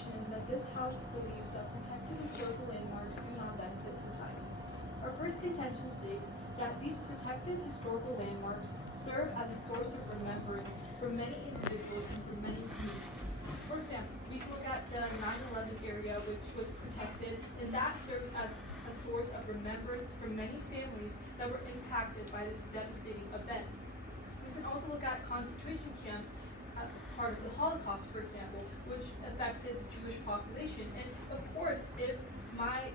position that this House believes that protected historical landmarks do not benefit society. Our first contention states that these protected historical landmarks serve as a source of remembrance for many individuals and for many communities. For example, we can look at the 9/11 area, which was protected, and that serves as a source of remembrance for many families that were impacted by this devastating event. We can also look at concentration camps, part of the Holocaust, for example, which affected the Jewish population. And of course, if my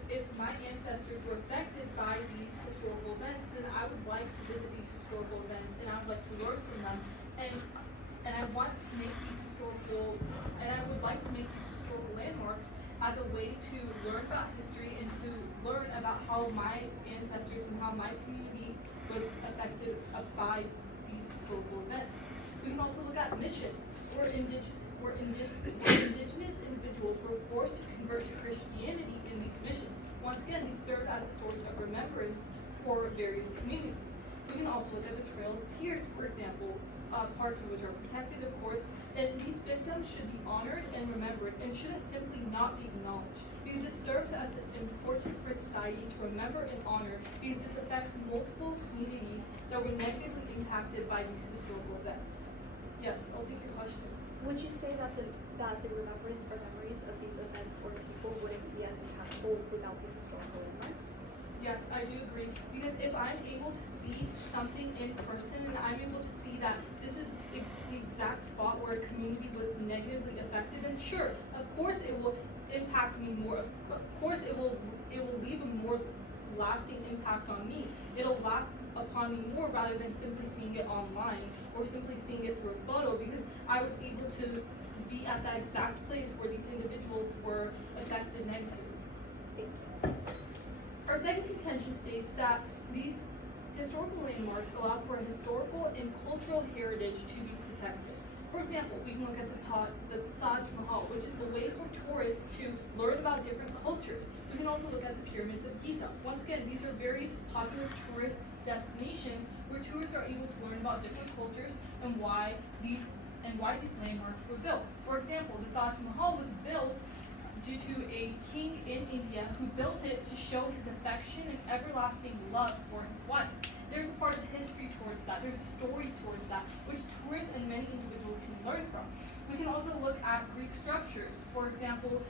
ancestors were affected by these historical events, then I would like to visit these historical events and I would like to learn from them. And I want to make these I would like to make these historical landmarks as a way to learn about history and to learn about how my ancestors and how my community was affected by these historical events. We can also look at missions where indigenous individuals were forced to convert to Christianity in these missions. Once again, these serve as a source of remembrance for various communities. We can also look at the Trail of Tears, for example, parts of which are protected, of course, and these victims should be honored and remembered and shouldn't simply not be acknowledged, because this serves as important for society to remember and honor, because this affects multiple communities that were negatively impacted by these historical events. Yes, I'll take your question. Would you say that the remembrance or memories of these events or people wouldn't be as impactful without these historical landmarks? Yes, I do agree, because if I'm able to see something in person and I'm able to see that this is the exact spot where a community was negatively affected, then sure, of course it will impact me more. Of course it will leave a more lasting impact on me. It'll last upon me more rather than simply seeing it online or simply seeing it through a photo, because I was able to be at that exact place where these individuals were affected negatively. Thank you. Our second contention states that these historical landmarks allow for historical and cultural heritage to be protected. For example, we can look at the Taj Mahal, which is the way for tourists to learn about different cultures. We can also look at the pyramids of Giza. Once again, these are very popular tourist destinations where tourists are able to learn about different cultures and why these landmarks were built. For example, the Taj Mahal was built due to a king in India who built it to show his affection and everlasting love for his wife. There's a part of history towards that. There's a story towards that, which tourists and many individuals can learn from. We can also look at Greek structures. For example,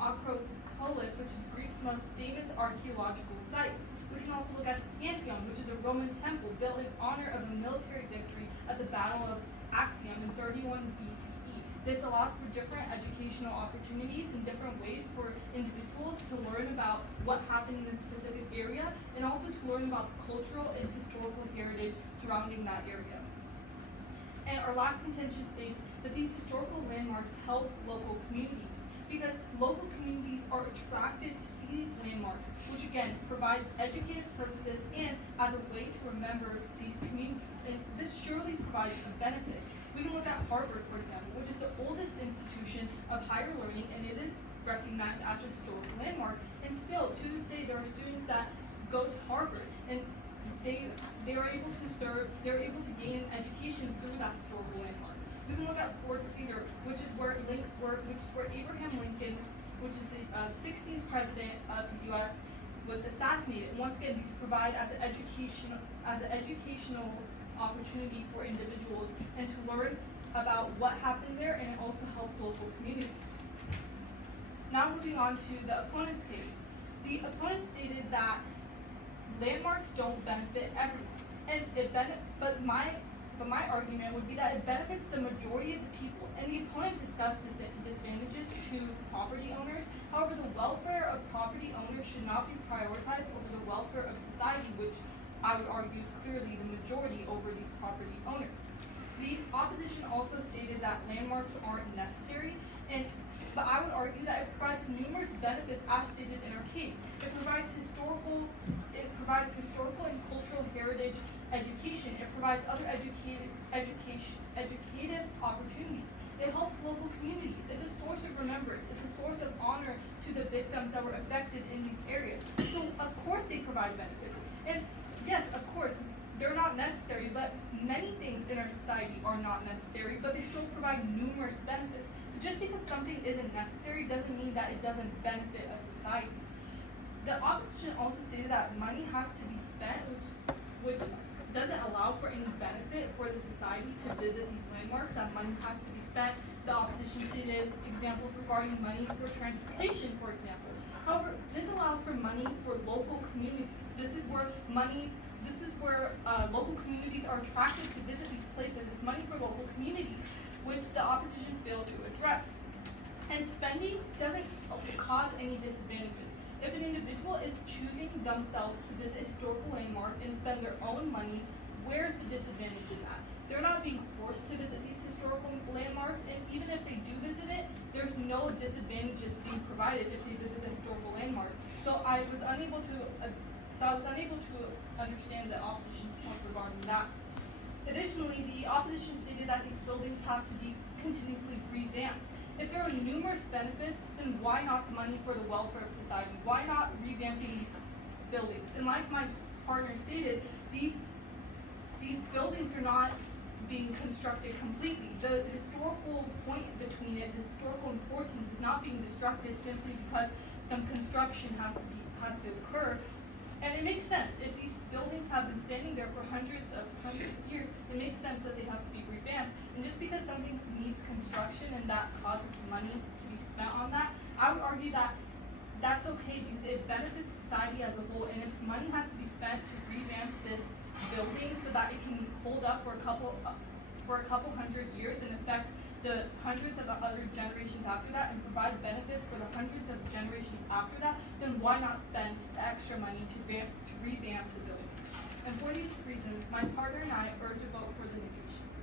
Acropolis, which is Greece's most famous archaeological site. We can also look at the Pantheon, which is a Roman temple built in honor of a military victory at the Battle of Actium in 31 BCE. This allows for different educational opportunities and different ways for individuals to learn about what happened in a specific area and also to learn about the cultural and historical heritage surrounding that area. And our last contention states that these historical landmarks help local communities, because local communities are attracted to see these landmarks, which again provides educative purposes and as a way to remember these communities. And this surely provides a benefit. We can look at Harvard, for example, which is the oldest institution of higher learning, and it is recognized as a historical landmark. And still, to this day, there are students that go to Harvard, and they are able to gain an education through that historical landmark. We can look at Ford's Theater, which is where Abraham Lincoln, which is the 16th president of the U.S., was assassinated. And once again, these provide as an educational opportunity for individuals and to learn about what happened there, and it also helps local communities. Now moving on to the opponent's case. The opponent stated that landmarks don't benefit everyone, and but my argument would be that it benefits the majority of the people, and the opponent discussed disadvantages to property owners. However, the welfare of property owners should not be prioritized over the welfare of society, which I would argue is clearly the majority over these property owners. The opposition also stated that landmarks aren't necessary, but I would argue that it provides numerous benefits as stated in our case. It provides historical and cultural heritage education. It provides other educative opportunities. It helps local communities. It's a source of remembrance. It's a source of honor to the victims that were affected in these areas. So of course they provide benefits. And yes, of course, they're not necessary, but many things in our society are not necessary, but they still provide numerous benefits. So just because something isn't necessary doesn't mean that it doesn't benefit a society. The opposition also stated that money has to be spent, which doesn't allow for any benefit for the society to visit these landmarks, that money has to be spent. The opposition stated examples regarding money for transportation, for example. However, this allows for money for local communities. This is where local communities are attracted to visit these places. It's money for local communities, which the opposition failed to address. And spending doesn't cause any disadvantages. If an individual is choosing themselves to visit a historical landmark and spend their own money, where's the disadvantage in that? They're not being forced to visit these historical landmarks, and even if they do visit it, there's no disadvantages being provided if they visit the historical landmark. So I was unable to understand the opposition's point regarding that. Additionally, the opposition stated that these buildings have to be continuously revamped. If there are numerous benefits, then why not the money for the welfare of society? Why not revamping these buildings? And like my partner stated, these buildings are not being constructed completely. The historical point between it, the historical importance is not being disrupted simply because some construction has to occur. And it makes sense. If these buildings have been standing there for hundreds of years, it makes sense that they have to be revamped. And just because something needs construction and that causes money to be spent on that, I would argue that that's okay because it benefits society as a whole. And if money has to be spent to revamp this building so that it can hold up for a couple hundred years and affect the hundreds of other generations after that and provide benefits for the hundreds of generations after that, then why not spend the extra money to revamp the buildings? And for these reasons, my partner and I urge a vote for the negation.